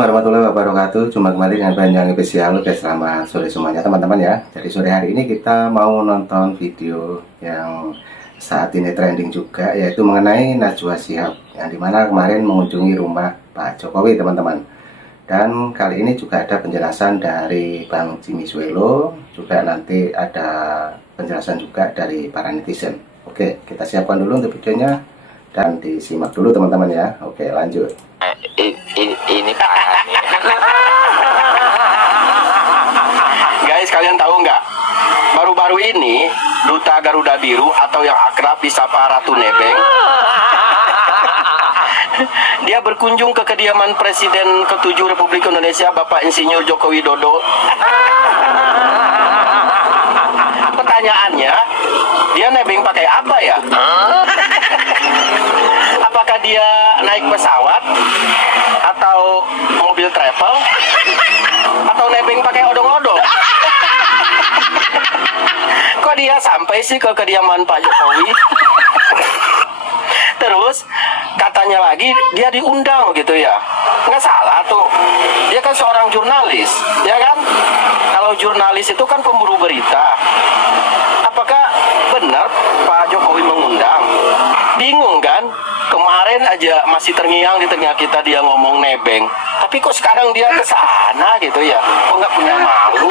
warahmatullahi wabarakatuh. Jumpa kembali dengan Panjang spesial. Oke, selamat sore semuanya teman-teman ya. Jadi sore hari ini kita mau nonton video yang saat ini trending juga, yaitu mengenai Najwa Shihab, yang dimana kemarin mengunjungi rumah Pak Jokowi teman-teman. Dan kali ini juga ada penjelasan dari Bang Jimmy Swelo, juga nanti ada penjelasan juga dari para netizen. Oke, kita siapkan dulu untuk videonya dan disimak dulu teman-teman ya. Oke, lanjut. Ini parah nih. Guys, kalian tahu nggak? Baru-baru ini Duta Garuda Biru atau yang akrab disapa Ratu Nebeng, dia berkunjung ke kediaman Presiden ke-7 Republik Indonesia Bapak Insinyur Joko Widodo. Pertanyaannya, dia nebeng pakai apa ya? Apakah dia naik pesawat atau mobil travel atau nebeng pakai odong-odong? Kok dia sampai sih ke kediaman Pak Jokowi? Terus katanya lagi dia diundang gitu ya. Nggak salah tuh, dia kan seorang jurnalis, ya kan? Kalau jurnalis itu kan pemburu berita. Apakah benar Pak Jokowi mengundang? Bingung kan? Kemarin aja masih terngiang di telinga kita dia ngomong nebeng, tapi kok sekarang dia ke sana gitu ya? Kok nggak punya malu?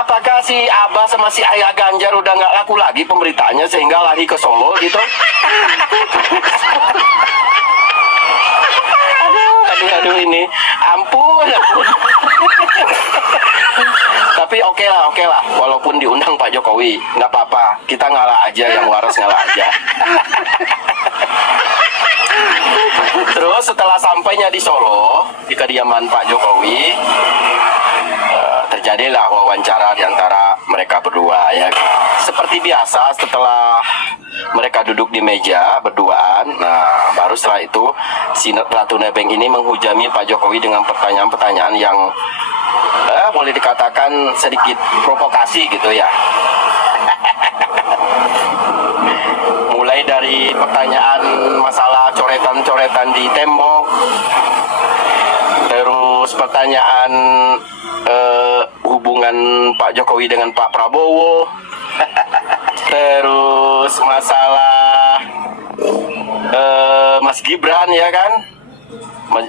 Apakah si Abah sama si Ayah Ganjar udah nggak laku lagi pemberitanya sehingga lari ke Solo gitu? Aduh ini, ampun. Tapi oke lah, walaupun diundang Pak Jokowi, nggak apa-apa, kita ngalah aja, yang waras ngalah aja. Terus setelah sampainya di Solo, di kediaman Pak Jokowi, terjadilah wawancara di antara mereka berdua ya. Seperti biasa setelah mereka duduk di meja berduaan, nah baru setelah itu si Ratu Nebeng ini menghujami Pak Jokowi dengan pertanyaan-pertanyaan yang boleh dikatakan sedikit provokasi gitu ya. Mulai dari pertanyaan masalah coretan-coretan di tembok, terus pertanyaan hubungan Pak Jokowi dengan Pak Prabowo, terus masalah Mas Gibran ya kan,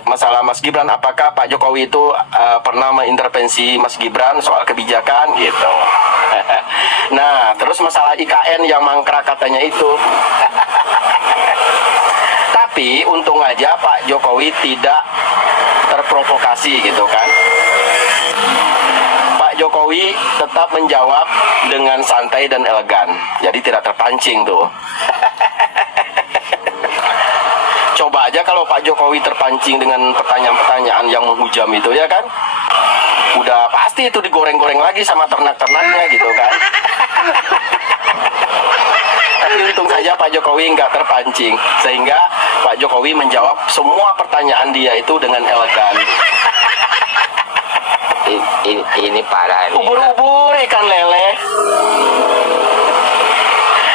masalah Mas Gibran, apakah Pak Jokowi itu pernah mengintervensi Mas Gibran soal kebijakan gitu. Nah terus masalah IKN yang mangkrak katanya itu. Tapi untung aja Pak Jokowi tidak terprovokasi gitu kan. Pak Jokowi tetap menjawab dengan santai dan elegan, jadi tidak terpancing tuh. Coba aja kalau Pak Jokowi terpancing dengan pertanyaan-pertanyaan yang menghujam itu ya kan, udah pasti itu digoreng-goreng lagi sama ternak-ternaknya gitu kan. Tapi untung saja Pak Jokowi nggak terpancing, sehingga Pak Jokowi menjawab semua pertanyaan dia itu dengan elegan. Ini parah nih. Ubur-ubur ikan lele.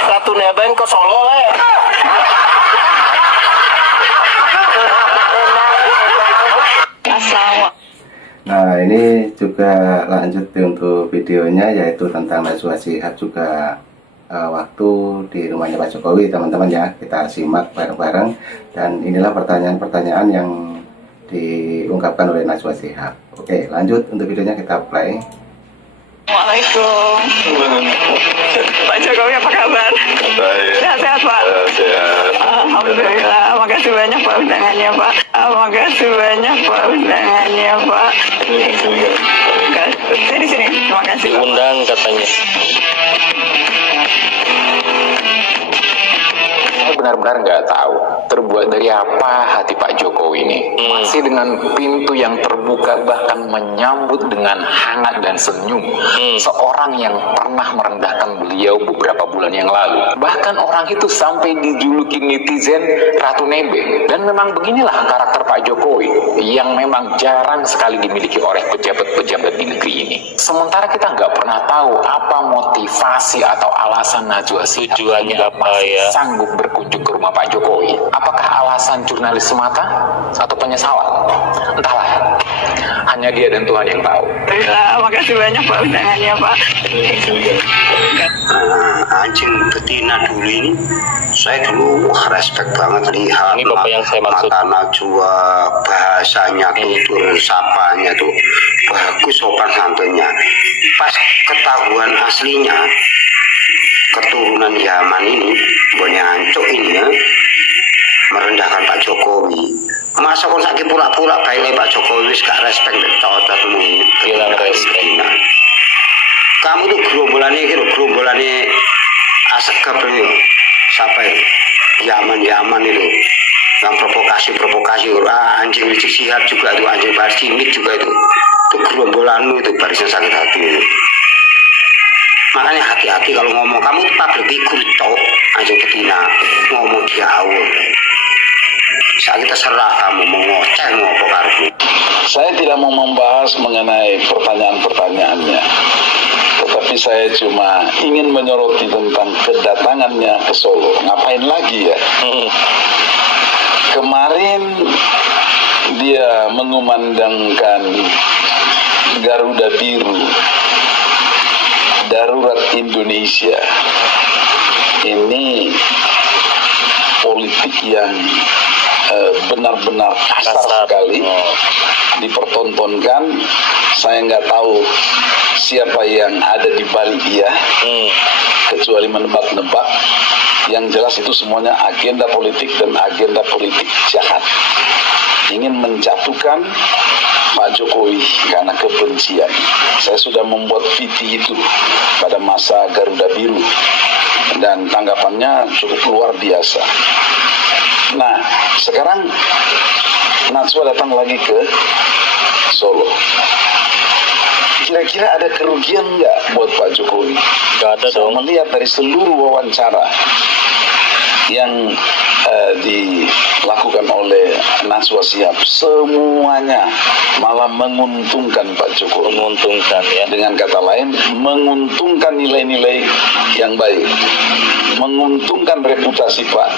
Ratu Nebeng ke Solo le. Nah ini juga lanjut untuk videonya, yaitu tentang Najwa Shihab juga waktu di rumahnya Pak Jokowi teman-teman ya. Kita simak bareng-bareng, dan inilah pertanyaan-pertanyaan yang diungkapkan oleh Najwa Shihab. Oke, lanjut untuk videonya, kita play. Assalamualaikum. Pak Jokowi apa kabar? Sehat-sehat Pak? Sehat. Alhamdulillah. Makasih banyak Pak undangannya Pak. Makasih banyak Pak undangannya Pak. Saya di sini. Terima kasih Pak. Undang katanya. Saya benar-benar nggak tahu terbuat dari apa hati Pak Jokowi ini. Masih dengan pintu yang terbuka, bahkan menyambut dengan hangat dan senyum seorang yang pernah merendahkan beliau beberapa bulan yang lalu. Bahkan orang itu sampai dijuluki netizen Ratu Nebeng. Dan memang beginilah karakter Pak Jokowi yang memang jarang sekali dimiliki oleh pejabat-pejabat di negeri ini. Sementara kita nggak pernah tahu apa motivasi atau alasan Najwa Shihab Tujuannya apa ya? sanggup berkunjung ke rumah Pak Jokowi. Apakah alasan jurnalis semata atau penyesalan? Entahlah, hanya dia dan Tuhan yang tahu. Ya, makasih banyak Pak undangannya Pak. Anjing betina dulu ini saya dulu respect banget lihat Ini Bapak yang saya maksud. mata Najwa, bahasanya tutur sapanya tuh bagus, sopan santunnya. Pas ketahuan aslinya keturunan Yaman ini punya ancuk ini ya, merendahkan Pak Jokowi. Masa kok sakit pura-pura baiknya Pak Jokowi gak respect cowok-cowokmu Hilang respect. Kamu tuh gerombolannya Asegaf itu, siapa itu? Yaman itu, yang provokasi, anjing Rizik Syihab juga itu, anjing Bahar Smith juga itu gerombolanmu itu barisan sakit hati itu. Makanya hati-hati kalau ngomong, kamu tuh public figure cowok, anjing betina, ngomong diawur. Saat kita serah kamu mau ngoceh mau apa karbu. Saya tidak mau membahas mengenai pertanyaan-pertanyaannya, tetapi saya cuma ingin menyoroti tentang kedatangannya ke Solo. Ngapain lagi ya? Kemarin dia mengumandangkan Garuda Biru, darurat Indonesia. Ini politik yang benar-benar kasar sekali dipertontonkan. Saya nggak tahu siapa yang ada di balik dia, kecuali menebak-nebak. Yang jelas itu semuanya agenda politik dan agenda politik jahat, ingin menjatuhkan Pak Jokowi karena kebencian. Saya sudah membuat VT itu pada masa Garuda Biru dan tanggapannya cukup luar biasa. Nah, sekarang Najwa datang lagi ke Solo. Kira-kira ada kerugian nggak buat Pak Jokowi? Nggak ada Saya dong. melihat dari seluruh wawancara yang dilakukan oleh Najwa Shihab, semuanya malah menguntungkan Pak Jokowi. Menguntungkan ya. Dengan kata lain, menguntungkan nilai-nilai yang baik, menguntungkan reputasi Pak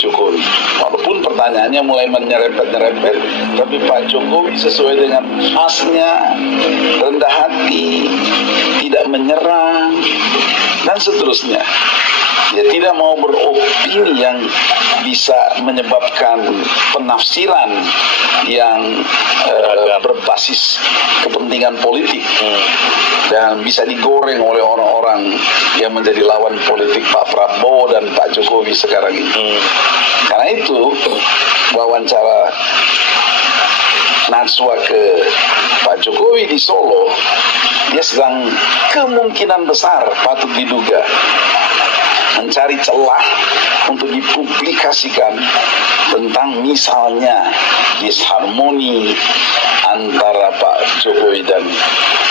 Jokowi. Walaupun pertanyaannya mulai menyerempet-nyerempet, tapi Pak Jokowi sesuai dengan khasnya, rendah hati, tidak menyerang, dan seterusnya. Dia tidak mau beropini yang bisa menyebabkan penafsiran yang berbasis kepentingan politik dan bisa digoreng oleh orang-orang yang menjadi lawan politik Pak Prabowo dan Pak Jokowi sekarang ini. Karena itu wawancara Najwa ke Pak Jokowi di Solo, dia sedang kemungkinan besar patut diduga mencari celah untuk dipublikasikan tentang misalnya disharmoni antara Pak Jokowi dan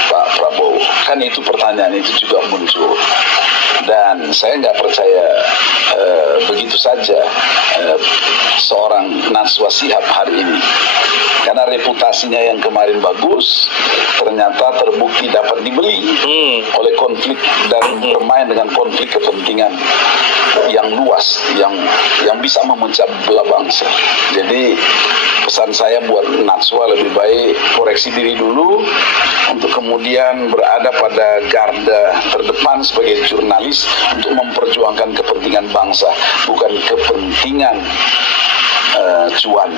Pak Prabowo. Kan itu pertanyaan itu juga muncul. Dan saya nggak percaya begitu saja seorang Najwa Shihab hari ini. Karena reputasinya yang kemarin bagus, ternyata terbukti dapat dibeli oleh konflik dan bermain dengan konflik kepentingan yang luas, yang bisa memecah belah bangsa. Jadi pesan saya buat Najwa, lebih baik koreksi diri dulu untuk kemudian berada pada garda terdepan sebagai jurnalis untuk memperjuangkan kepentingan bangsa, bukan kepentingan cuan,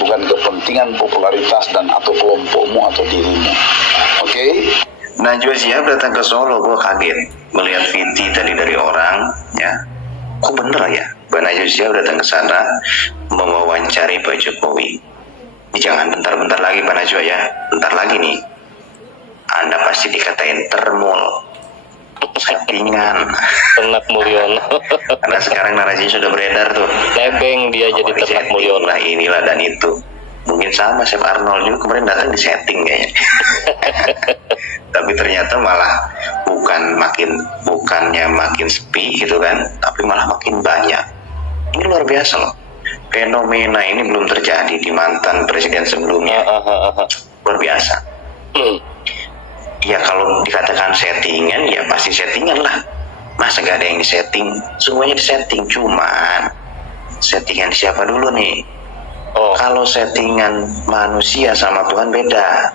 bukan kepentingan popularitas dan atau kelompokmu atau dirimu. Oke? Najwa Shihab datang ke Solo, gue kaget melihat VT tadi dari orang, ya. Kok bener ya, Mbak Najwa Shihab datang ke sana mewawancari Pak Jokowi. Ini jangan bentar-bentar lagi Pak Najwa ya, bentar lagi nih, Anda pasti dikatain termul, settingan. Ternak Mulyono. Karena sekarang narasinya sudah beredar tuh. Nebeng dia jadi ternak Mulyono. Lah inilah dan itu. Mungkin sama Chef Arnold juga kemarin datang di setting kayaknya. Tapi ternyata malah bukannya makin sepi gitu kan, tapi malah makin banyak. Ini luar biasa loh. Fenomena ini belum terjadi di mantan presiden sebelumnya. Luar biasa. Ya kalau dikatakan settingan, ya pasti settingan lah. Masa gak ada yang disetting? Semuanya disetting, cuman settingan siapa dulu nih? Oh, Kalau settingan manusia sama Tuhan beda.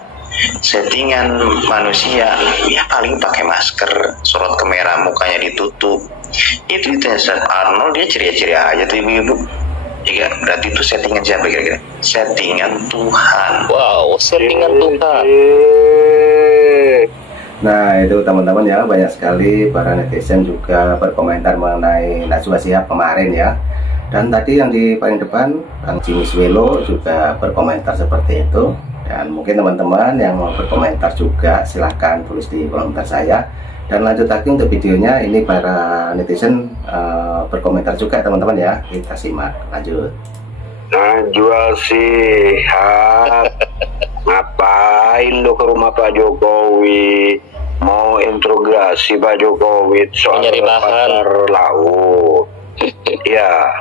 Settingan manusia ya paling pakai masker, sorot kamera, mukanya ditutup. Itu Seth Arnold, dia ceria-ceria aja tuh ibu-ibu. Iya, berarti itu settingan siapa kira-kira? Settingan Tuhan. wow, settingan Tuhan. Nah itu teman-teman ya, banyak sekali para netizen juga berkomentar mengenai Najwa Shihab kemarin ya. Dan tadi yang di paling depan Bang Jimmy Swelo juga berkomentar seperti itu. Dan mungkin teman-teman yang mau berkomentar juga silahkan tulis di komentar saya. Dan lanjut lagi untuk videonya, ini para netizen berkomentar juga teman-teman ya. Kita simak, lanjut. Najwa Shihab, ngapain lo ke rumah Pak Jokowi? Mau interogasi Pak Jokowi soal Nyari bahan. pasar laut. Ya,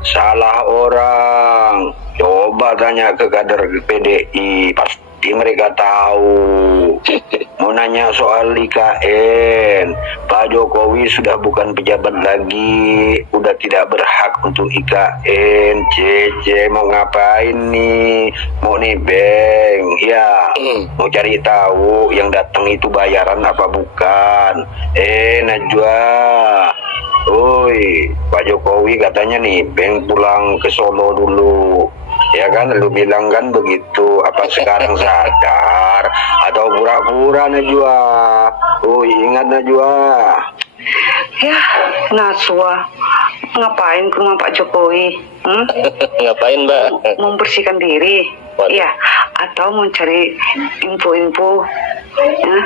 salah orang. Coba tanya ke kader PDI, pasti mereka tahu. Mau nanya soal IKN, Pak Jokowi sudah bukan pejabat lagi, udah tidak berhak untuk IKN. CC mau ngapain nih? Mau nebeng? Ya, mau cari tahu yang datang itu bayaran apa bukan? Najwa, oi, Pak Jokowi katanya nih, Beng pulang ke Solo dulu. Ya kan, lu bilang kan begitu. Apa sekarang sadar atau pura-pura Najwa? Oh, ingat Najwa. Ya, Najwa, ngapain ke rumah Pak Jokowi? Ngapain, Mbak? Membersihkan diri, Waduh. ya, atau mencari info-info ya,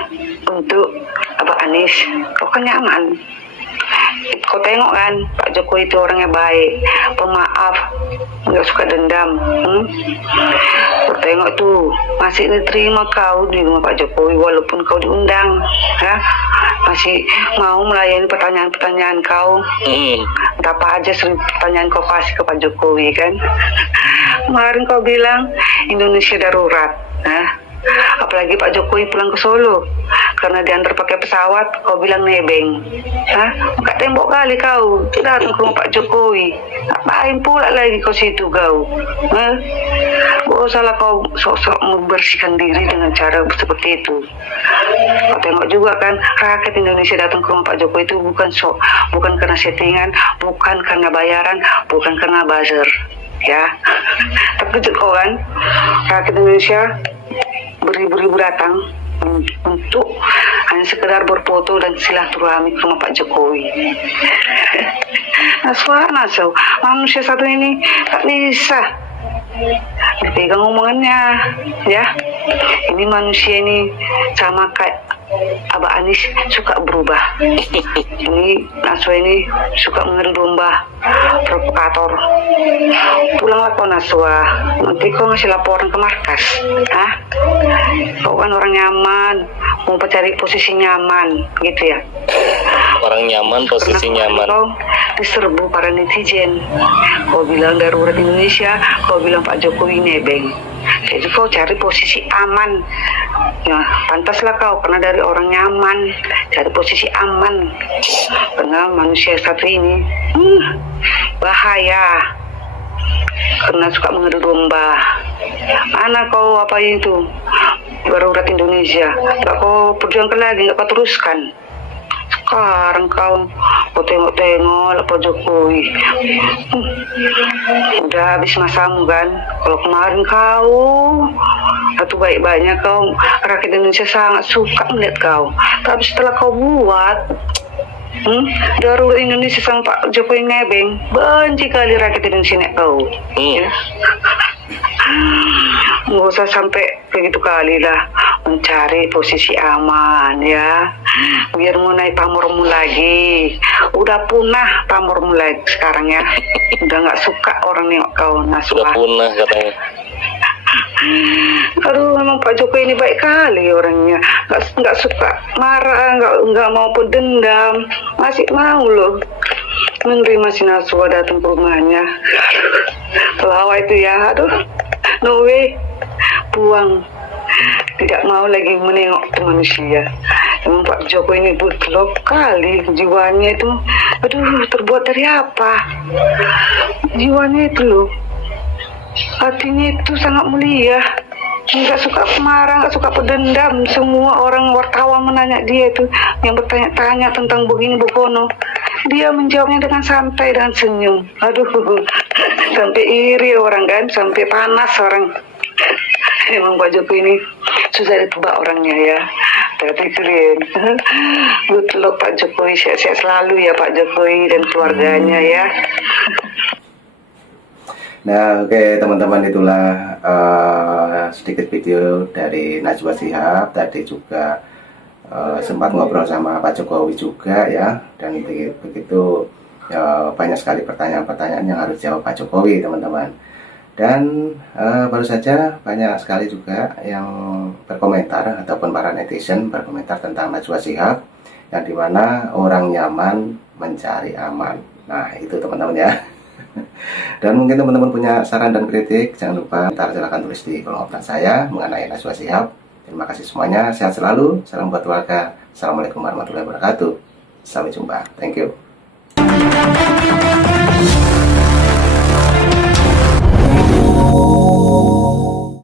untuk Abah Anies. Kau kan nyaman. Kau tengok kan, Pak Jokowi itu orangnya baik, pemaaf, nggak suka dendam. Kau tengok tuh, masih diterima kau di rumah Pak Jokowi walaupun kau diundang, ya, masih mau melayani pertanyaan-pertanyaan kau. Entah apa aja sering pertanyaan kau kasih ke Pak Jokowi kan. Kemarin kau bilang Indonesia darurat, apalagi Pak Jokowi pulang ke Solo karena diantar pakai pesawat, kau bilang nebeng. Buka tembok kali kau datang ke rumah Pak Jokowi, ngapain pula lagi kau situ kau? Gak usahlah kau sok-sok membersihkan diri dengan cara seperti itu. Kau tengok juga kan, rakyat Indonesia datang ke rumah Pak Jokowi itu bukan karena settingan, bukan karena bayaran, bukan karena buzzer, ya. Terkejut kau kan, rakyat Indonesia beribu-ribu datang untuk hanya sekedar berfoto dan silaturahmi ke rumah Pak Jokowi. Najwa, manusia satu ini tak bisa dipegang omongannya, ya. Ini manusia ini sama kayak Abah Anies, suka berubah. Ini Najwa ini suka mengadu domba, provokator. Pulanglah kau Najwa, nanti kau ngasih laporan ke markas. Kau kan orang nyaman, mau cari posisi nyaman, gitu ya. Orang nyaman, posisi nyaman. Kau diserbu para netizen. Kau bilang darurat Indonesia, kau bilang Pak Jokowi nebeng. Jadi kau cari posisi aman. Ya, pantaslah kau karena dari orang nyaman, cari posisi aman. Karena manusia satu ini bahaya. Karena suka mengadu domba. Mana kau apa itu? Darurat Indonesia. Gak kau perjuangkan lagi, gak kau teruskan. Sekarang kau tengok-tengok Pak Jokowi. Udah habis masamu kan. Kalau kemarin kau atau baik-baiknya kau, rakyat Indonesia sangat suka melihat kau. Tapi setelah kau buat darurat Indonesia sama Pak Jokowi nebeng, benci kali rakyat Indonesia nek kau. Ya. Nggak usah sampai begitu kali lah, mencari posisi aman ya, biar mau naik pamormu lagi. Udah punah pamormu lagi sekarang ya. Udah nggak suka orang nengok kau, Najwa. Sudah punah katanya. Aduh, memang Pak Jokowi ini baik kali orangnya, nggak suka marah, nggak mau pun dendam, masih mau loh menerima si Najwa datang ke rumahnya. Pelawak itu ya, aduh, no way, buang, tidak mau lagi menengok ke manusia. Emang Pak Jokowi ini buruk kali, jiwanya itu aduh, terbuat dari apa? Jiwanya itu loh, hatinya itu sangat mulia, nggak suka marah, nggak suka pendendam. Semua orang wartawan menanya dia itu, yang bertanya-tanya tentang begini begono, dia menjawabnya dengan santai dan senyum. Aduh, sampai iri orang kan, sampai panas orang. Emang Pak Jokowi ini susah ditebak orangnya ya, tapi keren. Good luck Pak Jokowi, sehat-sehat selalu ya Pak Jokowi dan keluarganya ya. Nah, oke teman-teman, itulah sedikit video dari Najwa Shihab. Tadi juga sempat ngobrol sama Pak Jokowi juga ya, dan begitu banyak sekali pertanyaan-pertanyaan yang harus jawab Pak Jokowi, teman-teman. Dan baru saja banyak sekali juga yang berkomentar ataupun para netizen berkomentar tentang Najwa Shihab, yang dimana orang nyaman mencari aman. Nah itu teman-teman ya. Dan mungkin teman-teman punya saran dan kritik, jangan lupa silahkan tulis di kolom komentar saya mengenai Najwa Shihab. Terima kasih semuanya, sehat selalu, salam buat keluarga. Assalamualaikum warahmatullahi wabarakatuh. Sampai jumpa, thank you.